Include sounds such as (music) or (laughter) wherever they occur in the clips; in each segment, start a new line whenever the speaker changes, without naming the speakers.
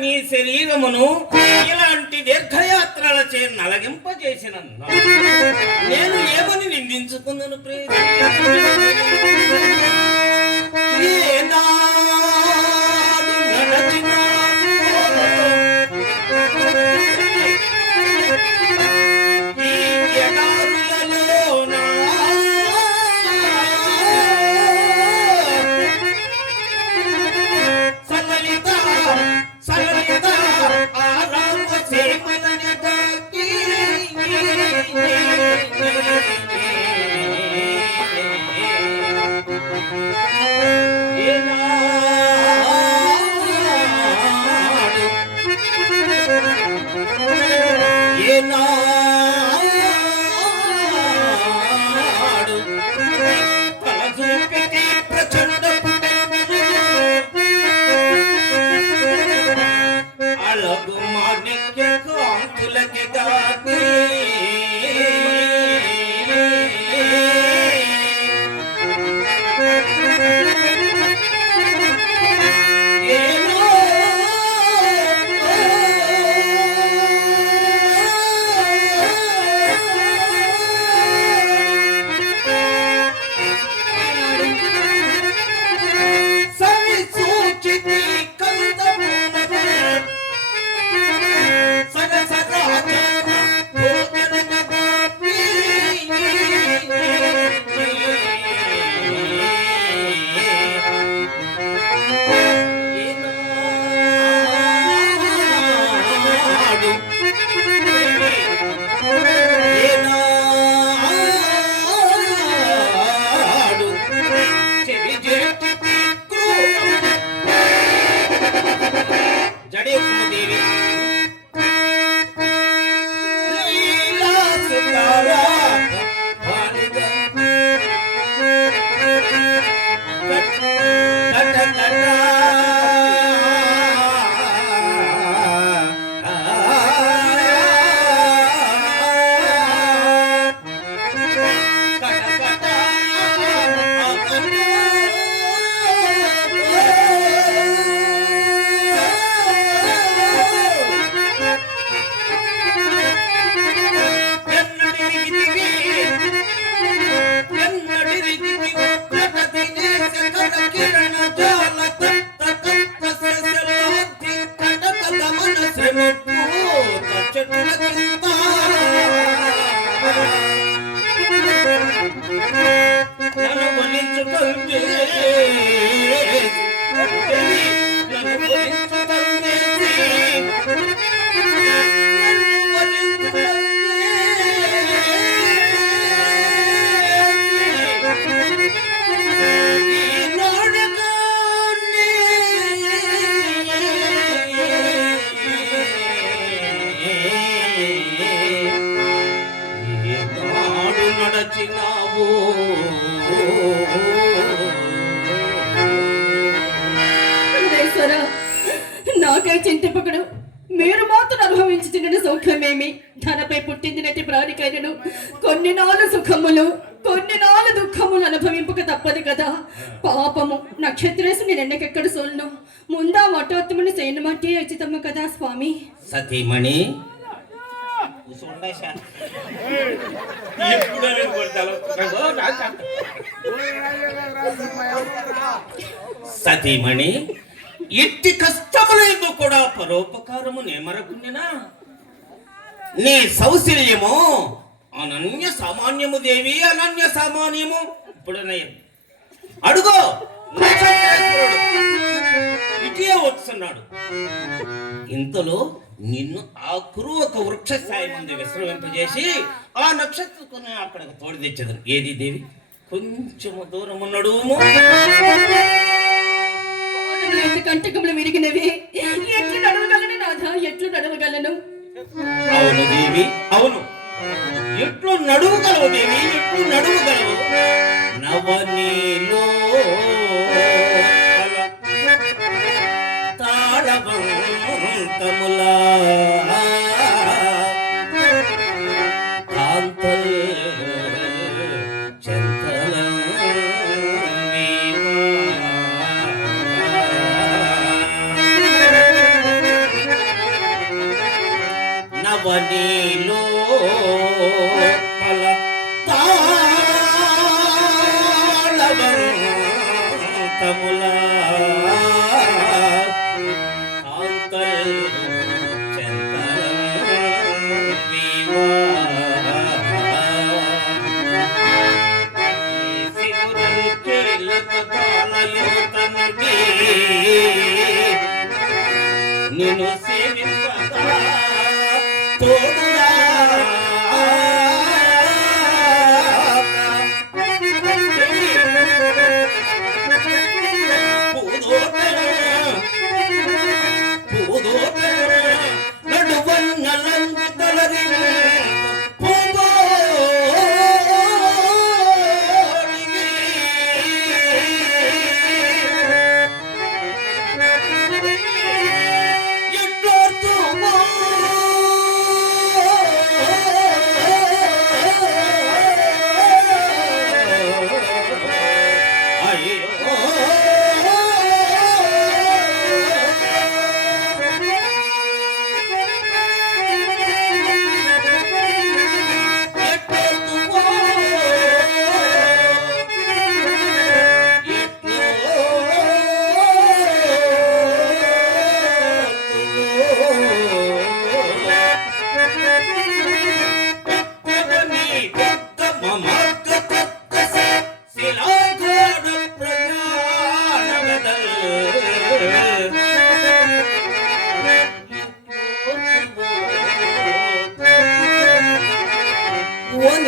నీ శరీరమును ఇలాంటి దీర్ఘయాత్రలచే నలగింపజేసిన నేను ఏమని నిందించుకున్నాను ప్రేమ Sunday.
ఈశ్వర నాకై చింతింపకడు మీరు మాత్రం అనుభవించుతున్న సౌఖ్యమేమి ధనపై పుట్టింది నటి ప్రాణికైనను కొన్ని నాలు సుఖములు కొన్ని నాలు దుఃఖములు అనుభవింపక తప్పదు కదా పాపము నక్షత్రేశు నేను ఎన్నకెక్కడ సోలను ముందా వటోత్తముని సేనమట్టి ఉచితమ్మ కదా స్వామి
సతీమణి సతీమణి ఎట్టి కష్టములందు కూడా పరోపకారము నేమరకుండినా నీ సౌశల్యము అనన్య సామాన్యము దేవి అనన్య సామాన్యము. ఇప్పుడు అడుగో నక్షత్రేశ్వరుడు ఇటే వస్తున్నాడు ఇంతలో నిన్ను ఆ కురు ఒక వృక్ష స్థాయి ముందు విశ్రమింపజేసి ఆ నక్షత్రకుని అక్కడికి తోడి తెచ్చేదారు. ఏది దేవి? కొంచెము దూరము నడుము
పాదములు కంటకములు విరిగినవి. ఎట్లు నడవగలను నాథ? ఎట్లు నడవగలను?
అవును దేవి అవును. ఎట్లు నడువగలవు దేవి? ఎట్లు నడువగలవు? నవనీలో. తాళవంతములా ተሙላ አንተ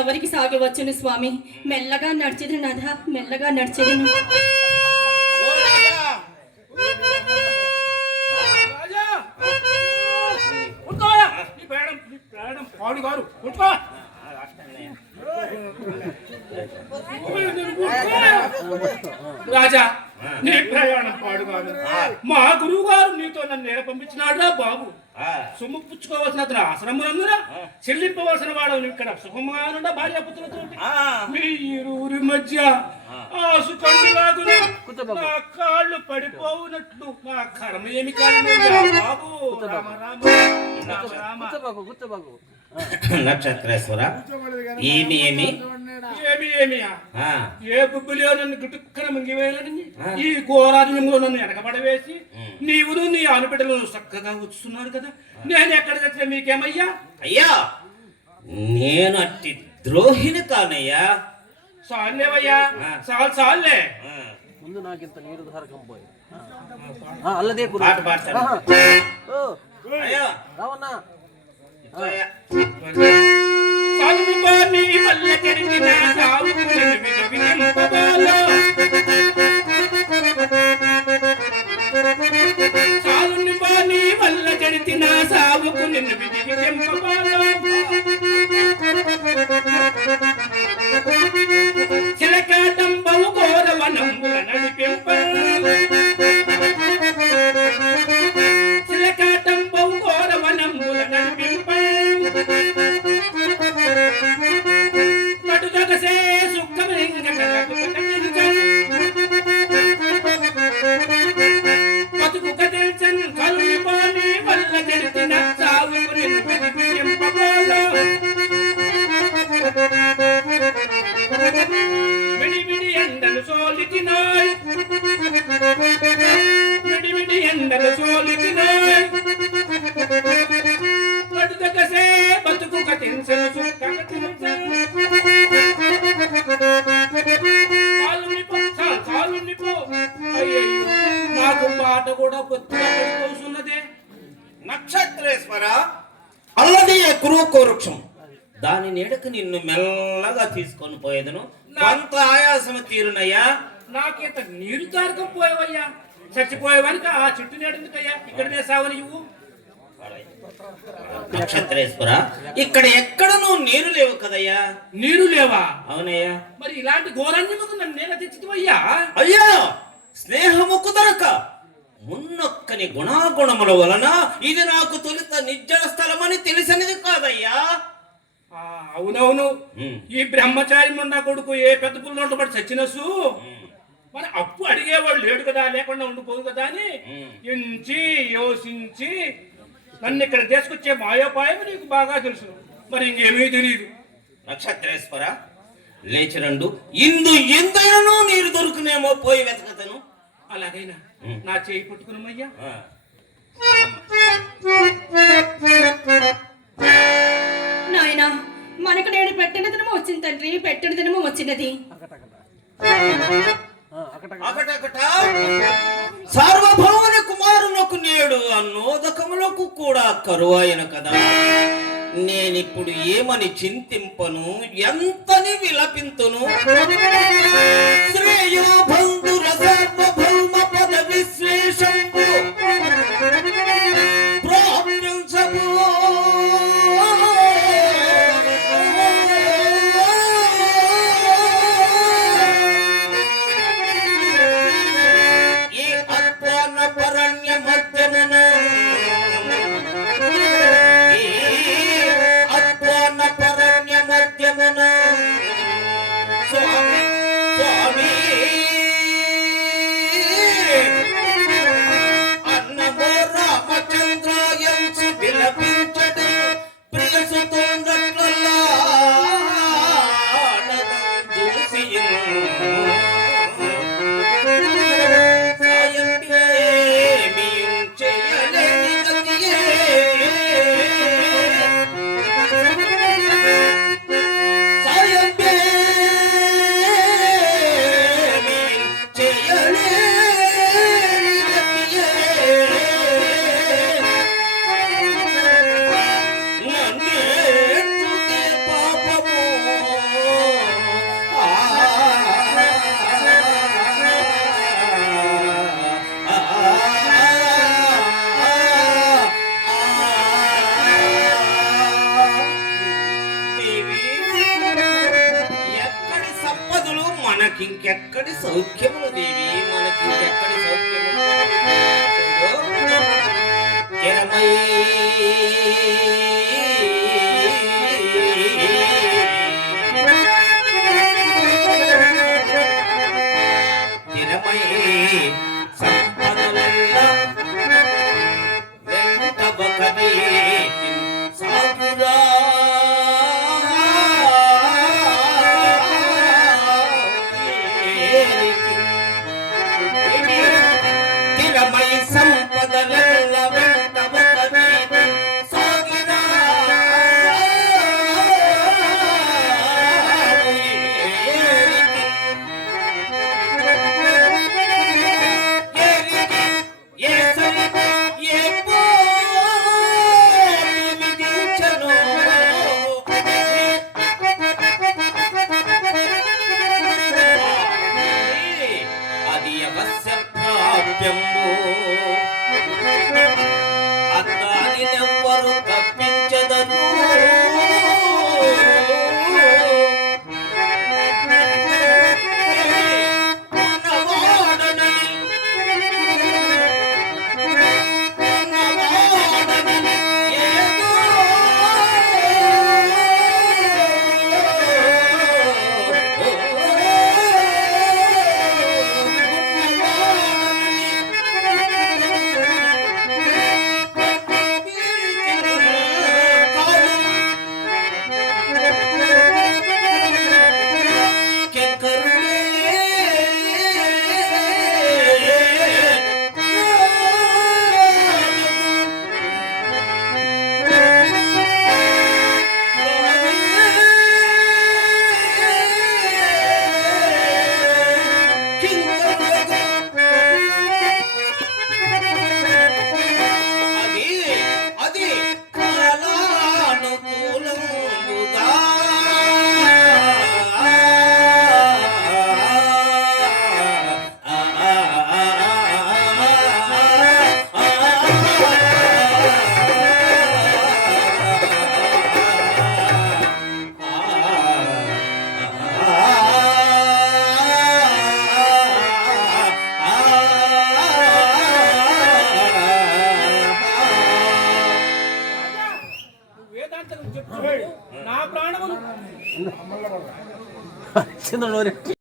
ఎవరికి సాగవచ్చును స్వామి మెల్లగా నడిచెదు నాథ మెల్లగా నడిచెదును
రాజా ఉట్టుకోయా నీ పేడం నీ పేడం పాడు గారు ఉట్టుకో రాజా నీ ప్రయాణం పాడు గారు మా గురువు గారు నీతో నన్ను నేడ పంపించినాడురా బాబు సొమ్ము పుచ్చుకోవాల్సిన అతను ఆశ్రమం చెల్లింపవలసిన వాడు ఇక్కడ సుఖంగా భార్య పుత్రులతో మీ ఇరువురి మధ్య ఆసు కండులాగున నా కాళ్ళు పడిపోవునట్లు. నా కర్మ ఏమి కాదు బాబు. రామ. రామ రామ. (laughs)
నక్షత్రేశ్వర. ఏమి ఏమి?
ఏమి ఏమియా
ఆ,
ఏ బుబ్బులియో నన్ను గుటుక్కన మింగివేయాలని? ఈ ఘోరాజ్యంలో నన్ను వెనకబడవేసి నీవును నీ ఆనుబిడ్డలు చక్కగా వచ్చుతున్నారు కదా. నేను ఎక్కడ తెచ్చిన మీకేమయ్యా?
అయ్యా నేను అట్టి ద్రోహిని కానయ్యా.
చాలేవయ్యా చాలు చాలే
ముందు నాకు ఇంత నీరు ధారకం పోయి. ఆ, అల్లదే.
పాట పాడతాను అయ్యా.
రావన్నా
అయ్యా.
సాగు బాని వల్ల జరిగిన సాగుకు నిన్ను విడిపింపబాలో. సాగుని జరిగిన
నీడకు నిన్ను మెల్లగా తీసుకొని పోయేదను. కొంత ఆయాసం తీరునయ్యా.
నాకింత నీరు తారకం పోయేవయ్యా. చచ్చిపోయేవానికి ఆ చెట్టు నేడెందుకయ్యా ఇక్కడ సావని ఇవ్వు
నక్షత్రేశ్వర ఇక్కడ ఎక్కడనూ నీరు లేవు కదయ్యా.
నీరు లేవా?
అవునయ్యా.
మరి ఇలాంటి ఘోరాన్యముకు నన్ను నేల తెచ్చిపోయ్యా
అయ్యా స్నేహము కుదరక మున్నొక్కని గుణాగుణముల వలన ఇది నాకు తొలుత నిర్జన స్థలమని తెలిసినది కాదయ్యా.
అవునవును. ఈ బ్రహ్మచారి మొన్న కొడుకు ఏ పెద్ద పుల్ల పడి చచ్చినసు మరి అప్పు అడిగేవాడు లేడు కదా లేకుండా ఉండిపోదు కదా అని. ఎంచి యోచించి నన్ను ఇక్కడ తీసుకొచ్చే మాయోపాయం నీకు బాగా తెలుసు. మరి ఇంకేమీ తెలియదు
నక్షత్రేశ్వర లేచిరండు ఇందు ఎందైనను నీరు దొరుకునేమో పోయి వెతకతను.
అలాగైనా. నా చేయి.
నాయనా మనకు నేను పెట్టిన దినము వచ్చింది తండ్రి పెట్టిన దినము వచ్చినది.
సార్వభౌముని కుమారునకు నేడు అన్నోదకములకు కూడా కరువాయన కదా. నేనిప్పుడు ఏమని చింతింపను? ఎంతని విలపింతును? శ్రేయో బంధుర
Okay.